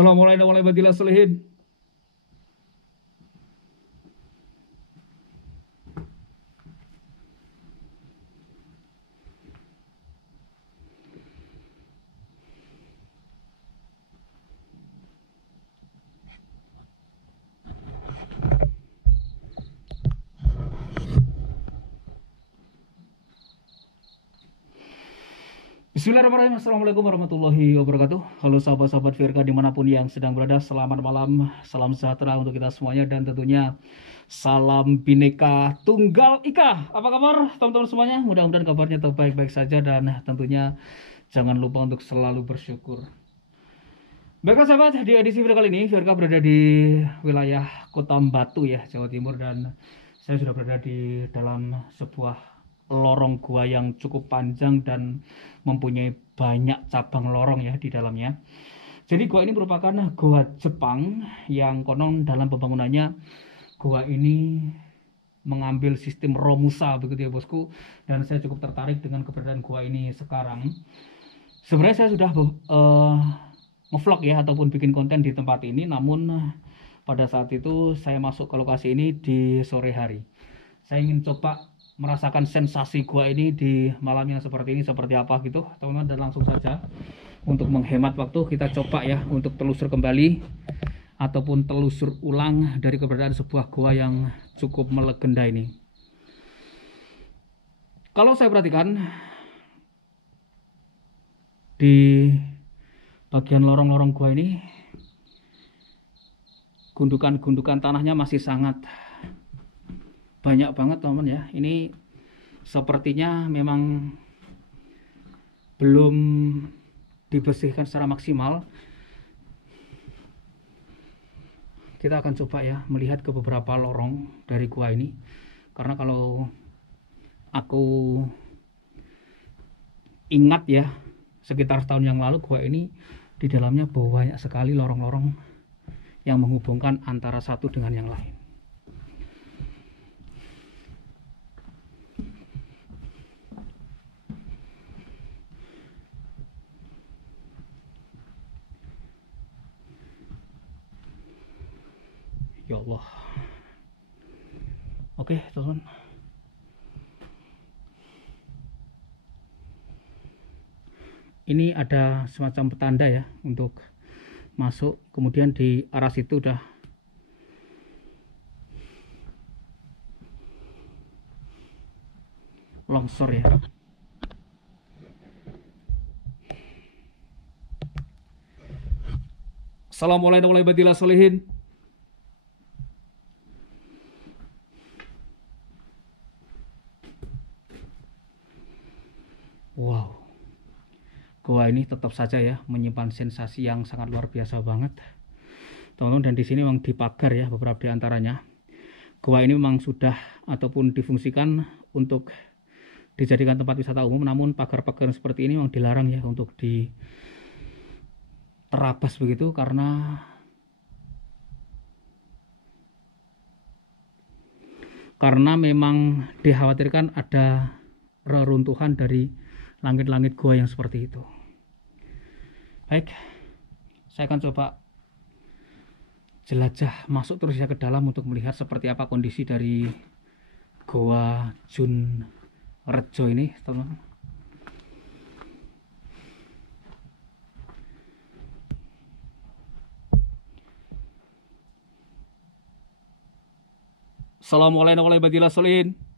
Assalamualaikum warahmatullahi wabarakatuh. Bismillahirrahmanirrahim. Assalamualaikum warahmatullahi wabarakatuh. Halo sahabat-sahabat VRK dimanapun yang sedang berada. Selamat malam, salam sejahtera untuk kita semuanya. Dan tentunya salam Bhinneka Tunggal Ika. Apa kabar teman-teman semuanya? Mudah-mudahan kabarnya tetap baik-baik saja. Dan tentunya jangan lupa untuk selalu bersyukur. Baiklah sahabat, di edisi video kali ini VRK berada di wilayah Kota Batu ya, Jawa Timur. Dan saya sudah berada di dalam sebuah lorong gua yang cukup panjang dan mempunyai banyak cabang lorong ya di dalamnya. Jadi gua ini merupakan gua Jepang yang konon dalam pembangunannya gua ini mengambil sistem Romusa begitu ya bosku. Dan saya cukup tertarik dengan keberadaan gua ini sekarang. Sebenarnya saya sudah ngevlog ya ataupun bikin konten di tempat ini, namun pada saat itu saya masuk ke lokasi ini di sore hari. Saya ingin coba merasakan sensasi gua ini di malam yang seperti ini seperti apa gitu teman-teman. Dan langsung saja untuk menghemat waktu kita coba ya untuk telusur kembali ataupun telusur ulang dari keberadaan sebuah gua yang cukup melegenda ini. Kalau saya perhatikan di bagian lorong-lorong gua ini gundukan-gundukan tanahnya masih sangat banyak banget teman-teman ya. Ini sepertinya memang belum dibersihkan secara maksimal. Kita akan coba ya melihat ke beberapa lorong dari gua ini, karena kalau aku ingat ya sekitar setahun yang lalu gua ini di dalamnya banyak sekali lorong-lorong yang menghubungkan antara satu dengan yang lain. Ya Allah. Oke teman-teman, ini ada semacam petanda ya untuk masuk. Kemudian di arah situ udah longsor ya. Assalamualaikum warahmatullahi wabarakatuh. Wow, gua ini tetap saja ya menyimpan sensasi yang sangat luar biasa banget, teman-teman. Dan di sini memang dipagar ya beberapa diantaranya. Gua ini memang sudah ataupun difungsikan untuk dijadikan tempat wisata umum, namun pagar-pagar seperti ini memang dilarang ya untuk diterabas begitu, karena memang dikhawatirkan ada reruntuhan dari langit-langit gua yang seperti itu. Baik, saya akan coba jelajah masuk terus ya ke dalam untuk melihat seperti apa kondisi dari Goa Junrejo ini, teman-teman. Assalamualaikum warahmatullahi wabarakatuh.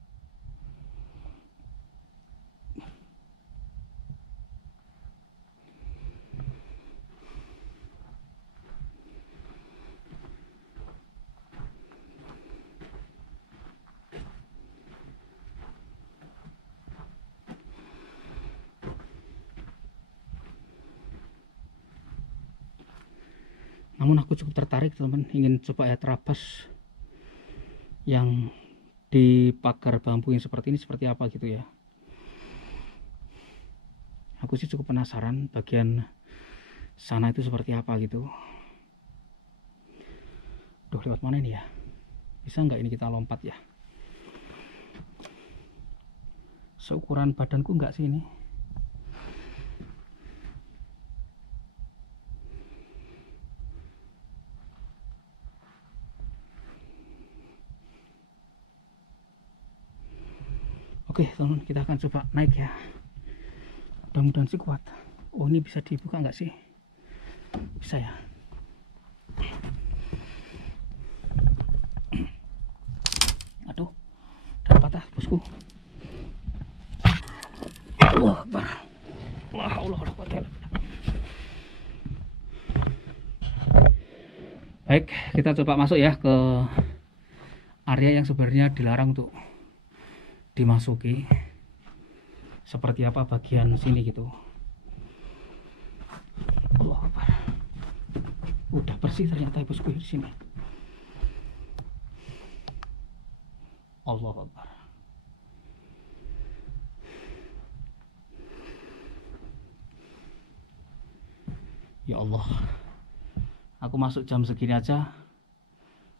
Namun aku cukup tertarik teman-teman, ingin coba ya terabas yang di pagar bambu yang seperti ini seperti apa gitu ya. Aku sih cukup penasaran bagian sana itu seperti apa gitu. Duh, lewat mana ini ya? Bisa nggak ini kita lompat ya? Seukuran badanku nggak sih ini? Oke teman, kita akan coba naik ya. Mudah-mudahan sih kuat. Oh, ini bisa dibuka nggak sih? Bisa ya. Aduh, udah patah bosku. Allah Akbar. Allah Akbar. Baik, kita coba masuk ya ke area yang sebenarnya dilarang untuk dimasuki. Seperti apa bagian sini gitu. Allah Akbar. Udah bersih ternyata bosku di sini. Allah Akbar. Ya Allah, aku masuk jam segini aja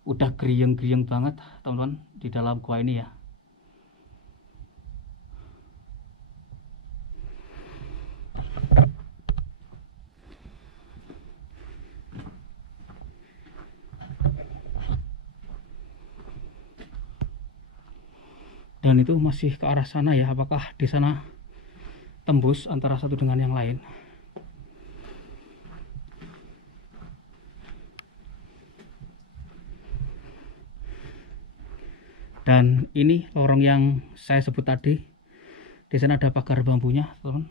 udah gerieng-gerieng banget teman-teman di dalam gua ini ya. Dan itu masih ke arah sana ya. Apakah di sana tembus antara satu dengan yang lain? Dan ini lorong yang saya sebut tadi. Di sana ada pagar bambunya, teman.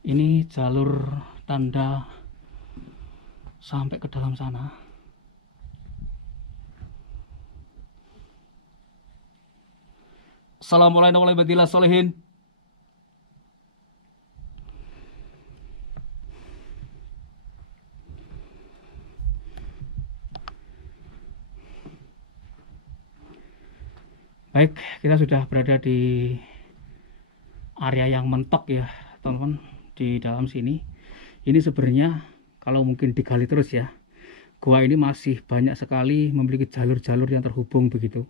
Ini jalur tanda sampai ke dalam sana. Assalamualaikum warahmatullahi wabarakatuh. Baik, kita sudah berada di area yang mentok ya teman-teman, di dalam sini. Ini sebenarnya kalau mungkin digali terus ya, gua ini masih banyak sekali memiliki jalur-jalur yang terhubung begitu.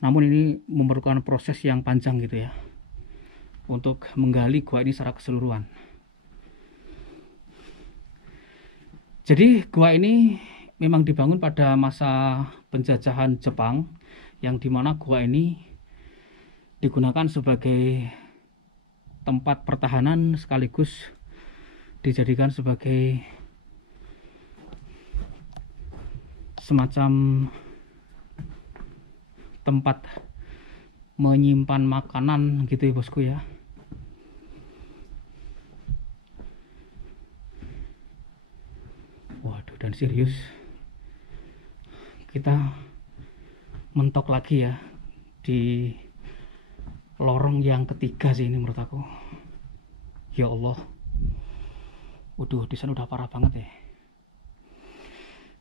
Namun ini memerlukan proses yang panjang gitu ya, untuk menggali gua ini secara keseluruhan. Jadi gua ini memang dibangun pada masa penjajahan Jepang, yang dimana gua ini digunakan sebagai tempat pertahanan sekaligus dijadikan sebagai semacam tempat menyimpan makanan gitu ya bosku ya. Waduh, dan serius kita mentok lagi ya di lorong yang ketiga sih ini menurut aku. Ya Allah, waduh, di sana udah parah banget ya.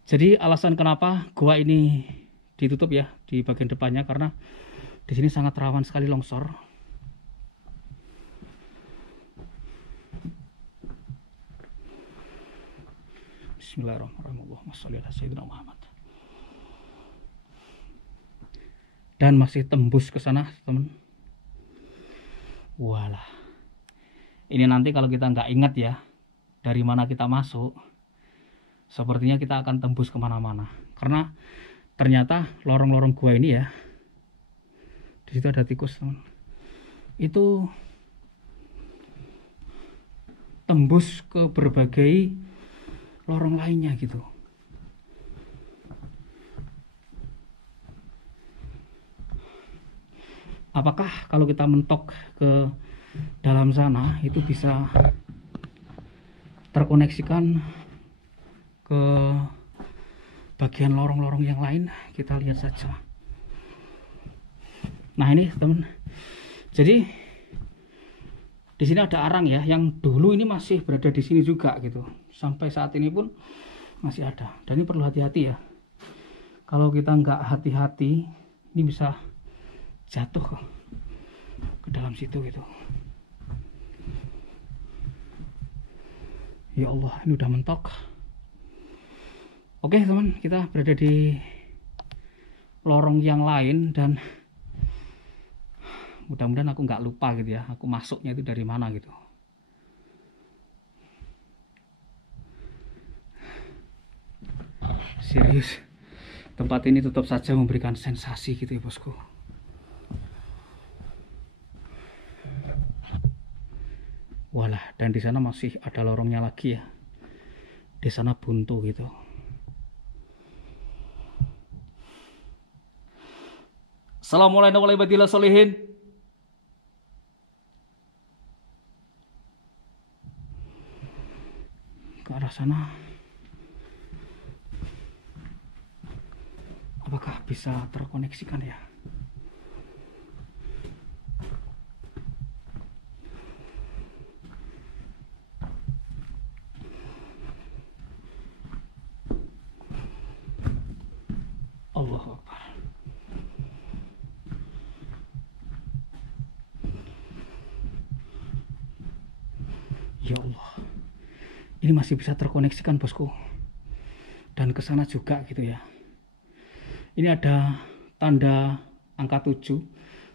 Jadi alasan kenapa gua ini ditutup ya di bagian depannya, karena di sini sangat rawan sekali longsor. Bismillahirrahmanirrahim. Allahumma sholli ala sayyidina Muhammad. Dan masih tembus ke sana teman. Walah, ini nanti kalau kita nggak ingat ya dari mana kita masuk, sepertinya kita akan tembus kemana-mana. Karena ternyata lorong-lorong gua ini ya, di situ ada tikus teman, itu tembus ke berbagai lorong lainnya gitu. Apakah kalau kita mentok ke dalam sana itu bisa terkoneksikan ke bagian lorong-lorong yang lain? Kita lihat saja. Nah ini teman, jadi di sini ada arang ya, yang dulu ini masih berada di sini juga gitu, sampai saat ini pun masih ada. Dan ini perlu hati-hati ya, kalau kita nggak hati-hati ini bisa jatuh ke dalam situ gitu. Ya Allah, ini udah mentok. Oke teman, kita berada di lorong yang lain dan mudah-mudahan aku nggak lupa gitu ya, aku masuknya itu dari mana gitu. Serius, tempat ini tetap saja memberikan sensasi gitu ya bosku. Walah, dan di sana masih ada lorongnya lagi ya. Di sana buntu gitu. Assalamualaikum warahmatullahi wabarakatuh. Ke arah sana. Apakah bisa terkoneksikan ya? Allahu Akbar. Ya Allah. Ini masih bisa terkoneksikan bosku. Dan ke sana juga gitu ya. Ini ada tanda angka 7.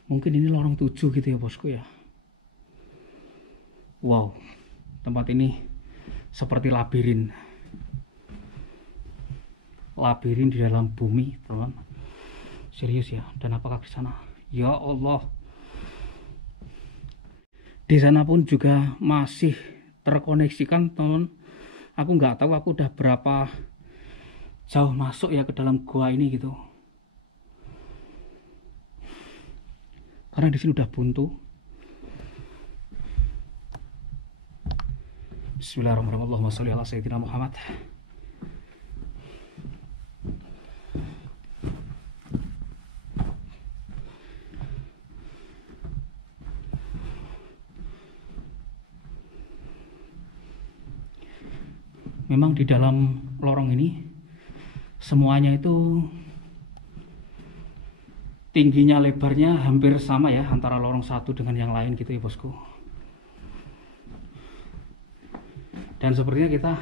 Mungkin ini lorong 7 gitu ya bosku ya. Wow. Tempat ini seperti labirin. Labirin di dalam bumi, teman. Serius ya. Dan apakah di sana? Ya Allah. Di sana pun juga masih terkoneksikan, teman. Aku nggak tahu aku udah berapa jauh masuk ya ke dalam gua ini gitu. Karena di sini udah buntu. Bismillahirrahmanirrahim. Allahumma sholli ala sayyidina Muhammad. Memang di dalam lorong ini semuanya itu tingginya lebarnya hampir sama ya antara lorong satu dengan yang lain gitu ya bosku. Dan sepertinya kita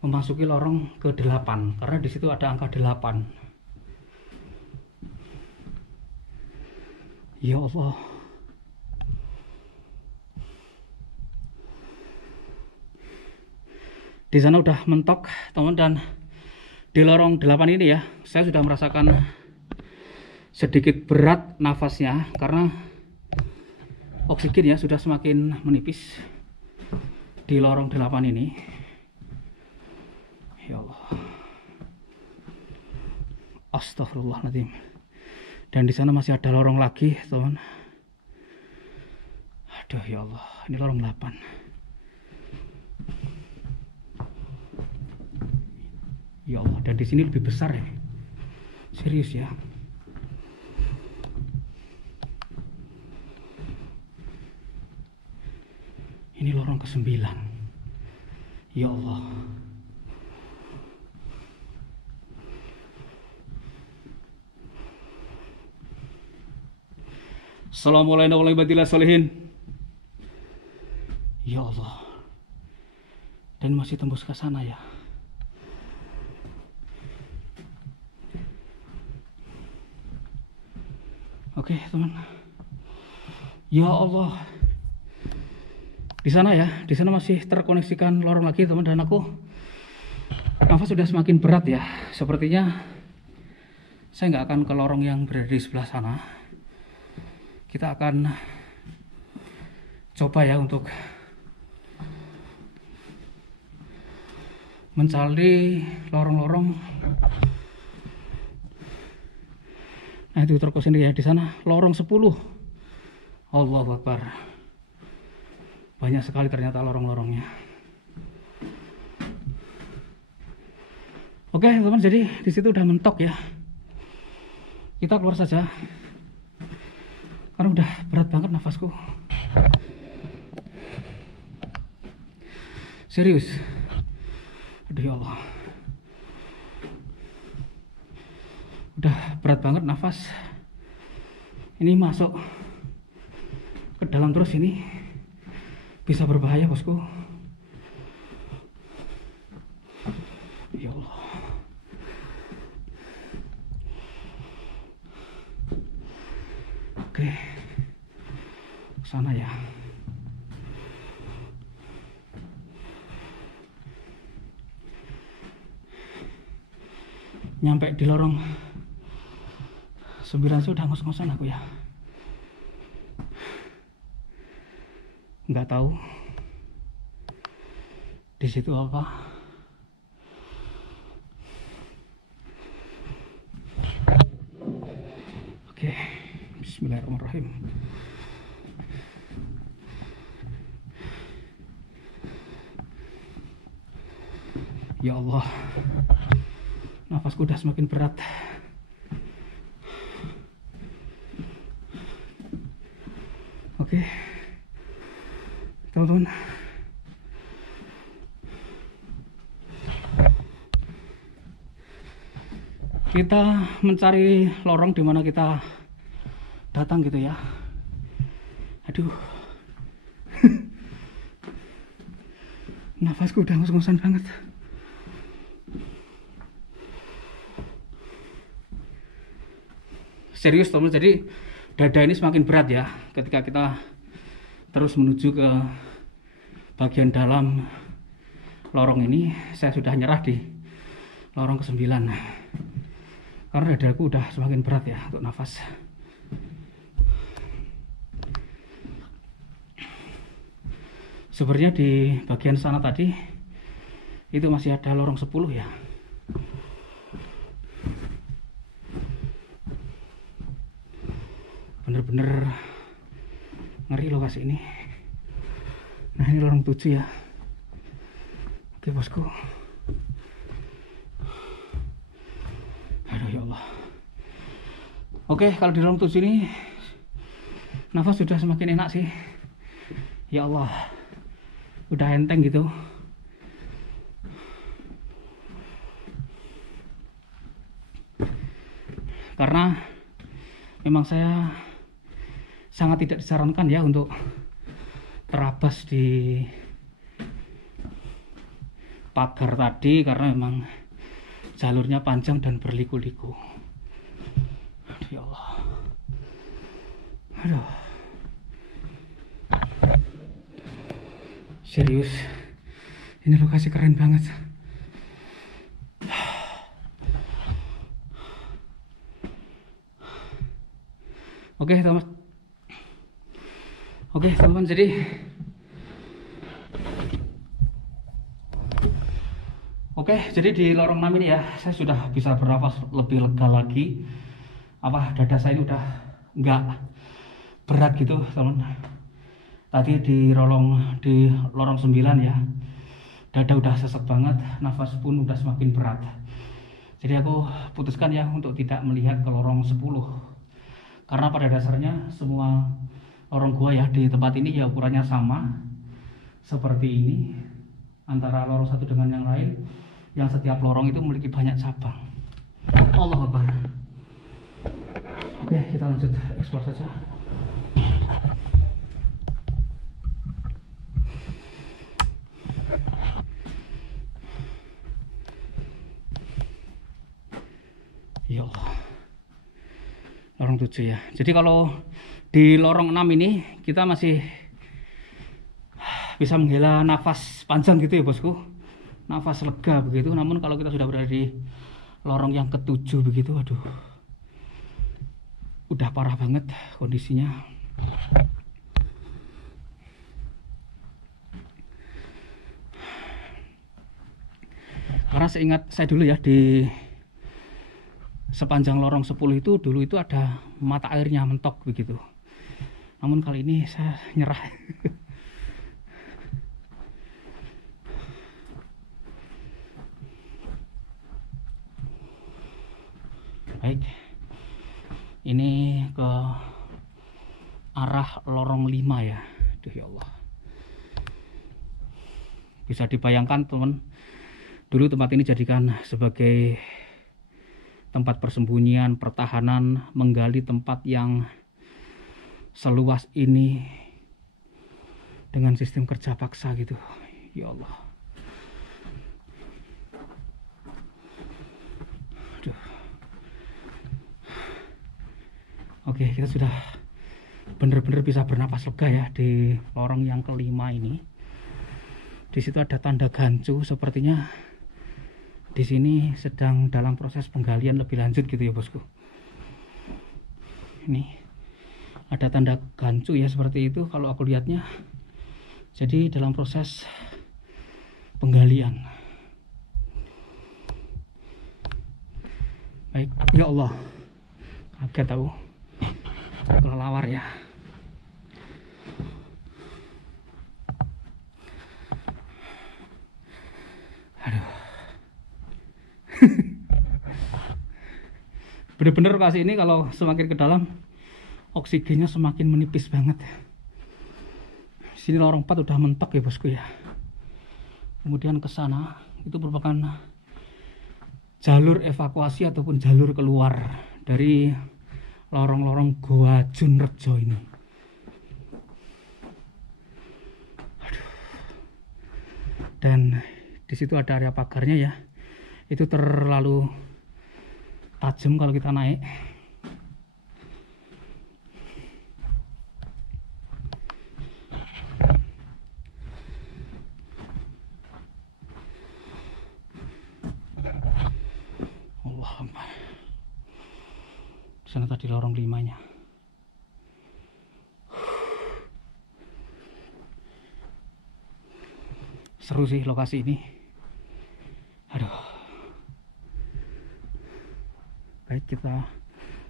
memasuki lorong ke-8 karena di situ ada angka 8. Ya Allah. Di sana udah mentok, teman, dan di lorong 8 ini ya, saya sudah merasakan sedikit berat nafasnya karena oksigen ya sudah semakin menipis di lorong 8 ini. Ya Allah. Astagfirullahaladzim. Dan di sana masih ada lorong lagi, teman. Aduh ya Allah, ini lorong 8. Ya Allah, dan di sini lebih besar ya. Serius ya. Ini lorong ke-9. Ya Allah. Assalamualaikum warahmatullahi wabarakatuh. Ya Allah. Dan masih tembus ke sana ya. Oke, teman. Ya Allah. Di sana ya, di sana masih terkoneksikan lorong lagi, teman, dan aku nafas sudah semakin berat ya. Sepertinya saya nggak akan ke lorong yang berada di sebelah sana. Kita akan coba ya untuk mencari lorong-lorong. Nah itu terkos ini ya, di sana lorong 10. Allahu Akbar. Banyak sekali ternyata lorong-lorongnya. Oke teman, jadi di situ udah mentok ya. Kita keluar saja. Karena udah berat banget nafasku. Serius. Aduh ya Allah. Udah berat banget nafas. Ini masuk ke dalam terus ini bisa berbahaya bosku. Ya Allah. Oke, sana ya. Nyampe di lorong 9 sudah ngos-ngosan aku ya. Nggak tahu di situ apa. Oke, bismillahirrahmanirrahim. Ya Allah, nafasku udah semakin berat. Oke, teman-teman, kita mencari lorong di mana kita datang gitu ya. Aduh, nafasku udah ngos-ngosan banget. Serius teman, jadi dada ini semakin berat ya ketika kita terus menuju ke bagian dalam lorong ini. Saya sudah nyerah di lorong ke-9 karena dadaku udah semakin berat ya untuk nafas. Sebenarnya di bagian sana tadi itu masih ada lorong 10 ya. Bener-bener ngeri lokasi ini. Nah, ini lorong 7 ya. Oke bosku. Aduh ya Allah. Oke, kalau di lorong 7 ini nafas sudah semakin enak sih. Ya Allah, udah enteng gitu. Karena memang saya sangat tidak disarankan ya untuk terabas di pagar tadi, karena memang jalurnya panjang dan berliku-liku. Aduh ya Allah. Aduh. Serius, ini lokasi keren banget. Oke teman-teman. Oke teman-teman, jadi di lorong 6 ini ya saya sudah bisa bernafas lebih lega lagi. Dada saya ini udah nggak berat gitu teman. Tadi di lorong 9 ya, dada udah sesek banget, nafas pun udah semakin berat. Jadi aku putuskan ya untuk tidak melihat ke lorong 10, karena pada dasarnya semua lorong gua ya di tempat ini ya ukurannya sama seperti ini, antara lorong satu dengan yang lain, yang setiap lorong itu memiliki banyak cabang. Allahu Akbar. Oke, kita lanjut eksplor saja. Ya Allah, lorong 7 ya. Jadi kalau di lorong 6 ini kita masih bisa menghela nafas panjang gitu ya bosku, nafas lega begitu. Namun kalau kita sudah berada di lorong yang ke-7 begitu, aduh, udah parah banget kondisinya. Karena seingat saya dulu ya, di sepanjang lorong 10 itu dulu itu ada mata airnya mentok begitu. Namun kali ini saya nyerah. Baik, ini ke arah lorong 5 ya. Aduh ya Allah, bisa dibayangkan teman, dulu tempat ini jadikan sebagai tempat persembunyian, pertahanan, menggali tempat yang seluas ini dengan sistem kerja paksa gitu. Ya Allah. Aduh. Oke, kita sudah benar-benar bisa bernapas lega ya di lorong yang ke-5 ini. Di situ ada tanda gancu, sepertinya Di sini sedang dalam proses penggalian lebih lanjut gitu ya bosku. Ini ada tanda gancu ya seperti itu kalau aku lihatnya. Jadi dalam proses penggalian. Baik, ya Allah, kaget tahu kelelawar ya. Aduh. Bener-bener lokasi ini kalau semakin ke dalam oksigennya semakin menipis banget. Sini lorong 4 udah mentok ya bosku ya. Kemudian ke sana itu merupakan jalur evakuasi ataupun jalur keluar dari lorong-lorong Goa Junrejo ini. Aduh. Dan di situ ada area pagarnya ya. Itu terlalu tajam kalau kita naik. Allahumma. Sana tadi lorong 5-nya. Seru sih lokasi ini. Aduh. Baik, kita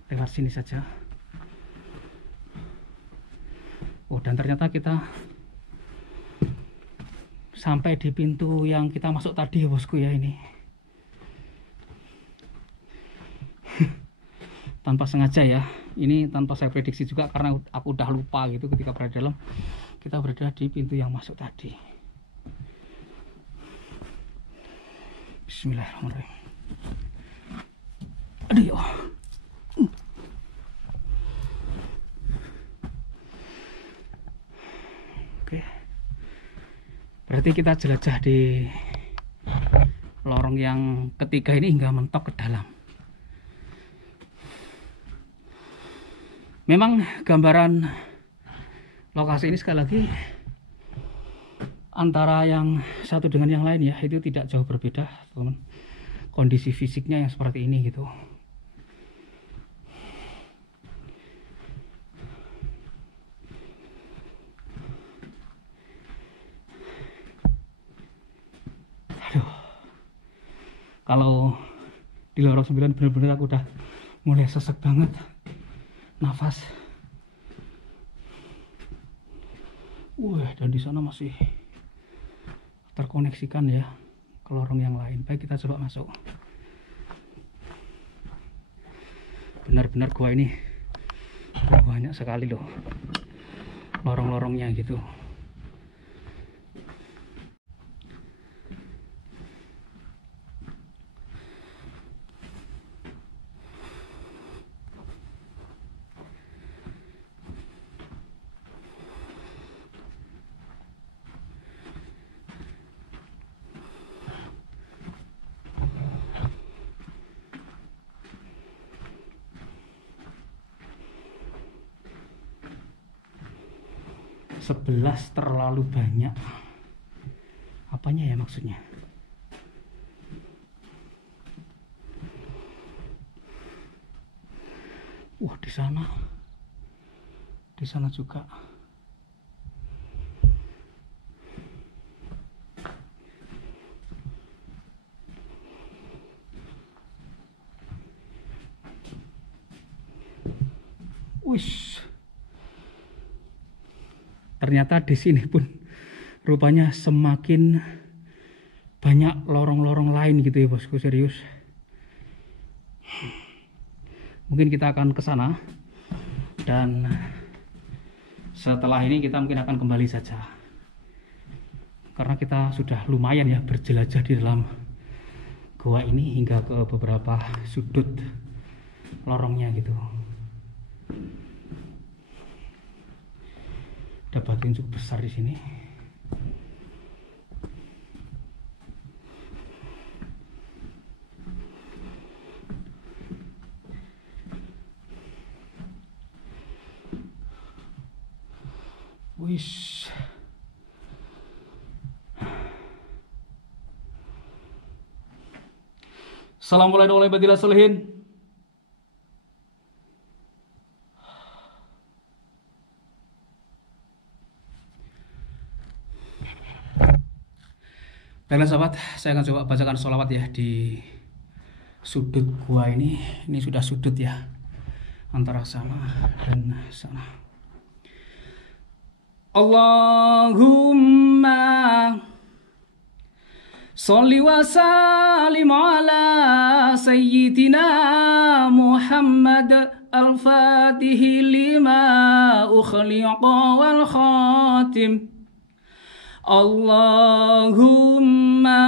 lewat sini saja. Oh, dan ternyata kita sampai di pintu yang kita masuk tadi ya bosku ya ini. Tanpa sengaja ya. Ini tanpa saya prediksi juga karena aku udah lupa gitu ketika berada dalam. Kita berada di pintu yang masuk tadi. Bismillahirrahmanirrahim. Aduh ya. Oke. Berarti kita jelajah di lorong yang ketiga ini hingga mentok ke dalam. Memang gambaran lokasi ini sekali lagi antara yang satu dengan yang lain ya, itu tidak jauh berbeda teman. Kondisi fisiknya yang seperti ini gitu. Aduh. Kalau di lorong 9 benar-benar aku udah mulai sesek banget nafas. Dan di sana masih terkoneksikan ya ke lorong yang lain. Baik, kita coba masuk. Benar-benar gua ini banyak sekali loh lorong-lorongnya gitu. Sebelas terlalu banyak. Apanya ya maksudnya? Wah, di sana juga. Wish. Ternyata di sini pun rupanya semakin banyak lorong-lorong lain gitu ya bosku, serius. Mungkin kita akan ke sana dan setelah ini kita mungkin akan kembali saja. Karena kita sudah lumayan ya berjelajah di dalam goa ini hingga ke beberapa sudut lorongnya gitu. Ada batu yang cukup besar di sini. Wish. Assalamualaikum warahmatullahi wabarakatuh. Baiklah sahabat, saya akan coba bacakan sholawat ya di sudut gua ini. Ini sudah sudut ya, antara sana dan sana. Allahumma sholli wa sallim ala sayyidina Muhammad al-Fatihi lima ukhliqa wal khatim. Allahumma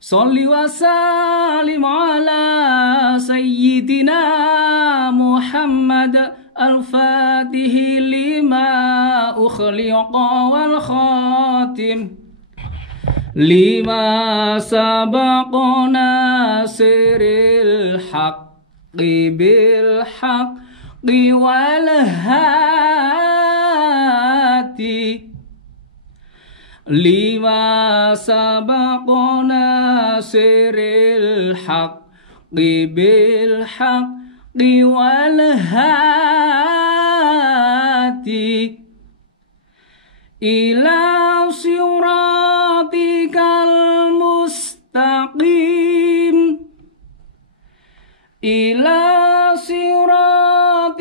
sholli wa sallim ala sayyidina Muhammad al-Fatihi lima ukhliqa wal khatim lima sabaqna siril haqqi bil haqqi wal hati lima sabaqna siril haqqi bil haqqi wal hati ila siratikal mustaqim ila siratikal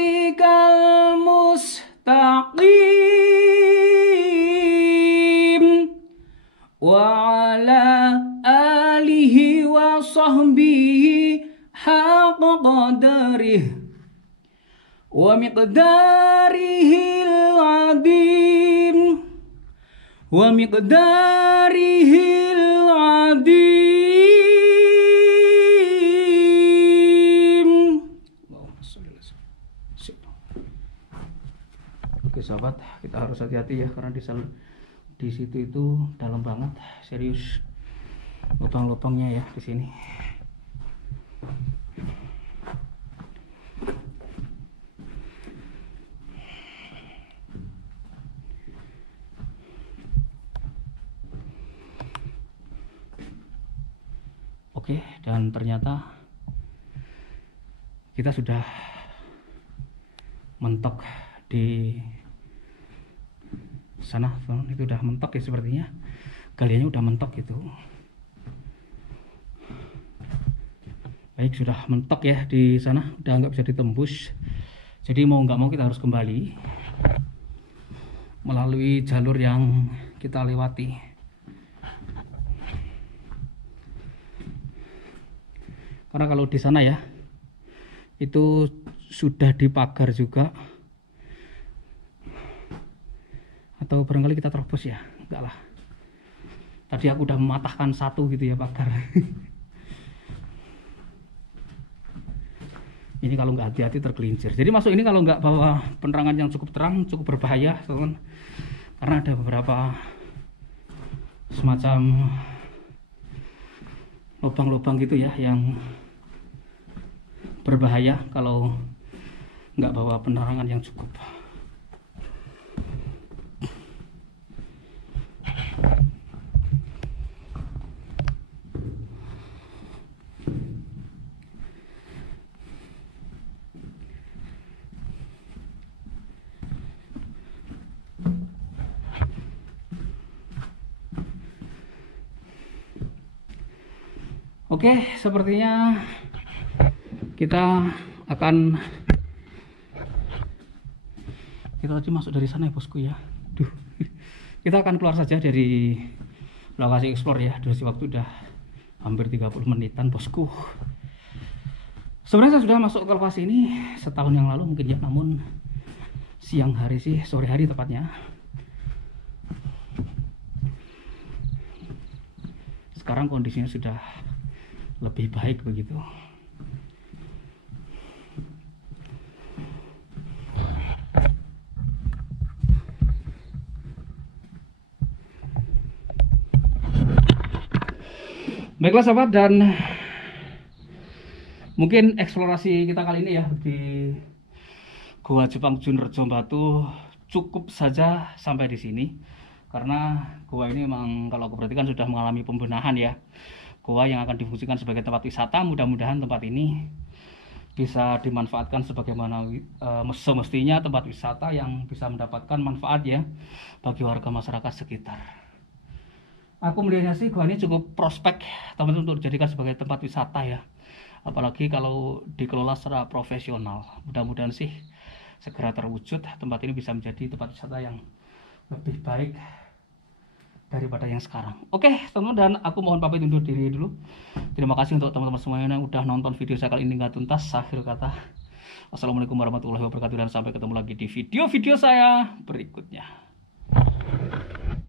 mustaqim wa ala alihi wa sahbihi haqqa qadarih wa miqdarihil adim wa miqdarihil adim. Oke sahabat, kita harus hati-hati ya karena di situ itu dalam banget, serius lubang-lubangnya ya di sini. Oke, dan ternyata kita sudah mentok di sana, itu udah mentok ya sepertinya, galiannya udah mentok gitu. Baik, sudah mentok ya di sana, udah nggak bisa ditembus. Jadi mau nggak mau kita harus kembali melalui jalur yang kita lewati. Karena kalau di sana ya, itu sudah dipagar juga. Atau barangkali kita terobos ya, enggak lah. Tadi aku udah mematahkan satu gitu ya pagar. Ini kalau nggak hati-hati tergelincir. Jadi masuk ini kalau nggak bawa penerangan yang cukup terang, cukup berbahaya, teman. Karena ada beberapa semacam lubang-lubang gitu ya yang berbahaya kalau nggak bawa penerangan yang cukup. Oke, sepertinya kita tadi masuk dari sana ya bosku ya. Duh. Kita akan keluar saja dari lokasi explore ya. Durasi waktu udah hampir 30 menitan bosku. Sebenarnya saya sudah masuk ke lokasi ini setahun yang lalu mungkin ya, namun siang hari sih, sore hari tepatnya. Sekarang kondisinya sudah lebih baik begitu. Baiklah sahabat, dan mungkin eksplorasi kita kali ini ya di Gua Jepang Junrejo Batu cukup saja sampai di sini. Karena gua ini memang kalau aku perhatikan sudah mengalami pembenahan ya. goa yang akan difungsikan sebagai tempat wisata. Mudah-mudahan tempat ini bisa dimanfaatkan sebagaimana semestinya, tempat wisata yang bisa mendapatkan manfaat ya bagi warga masyarakat sekitar. Aku melihatnya sih goa ini cukup prospek teman-teman untuk dijadikan sebagai tempat wisata ya, apalagi kalau dikelola secara profesional. Mudah-mudahan sih segera terwujud, tempat ini bisa menjadi tempat wisata yang lebih baik daripada yang sekarang. Oke teman-teman, dan aku mohon pamit undur diri dulu. Terima kasih untuk teman-teman semuanya yang udah nonton video saya kali ini nggak tuntas. Akhir kata, wassalamualaikum warahmatullahi wabarakatuh, dan sampai ketemu lagi di video-video saya berikutnya.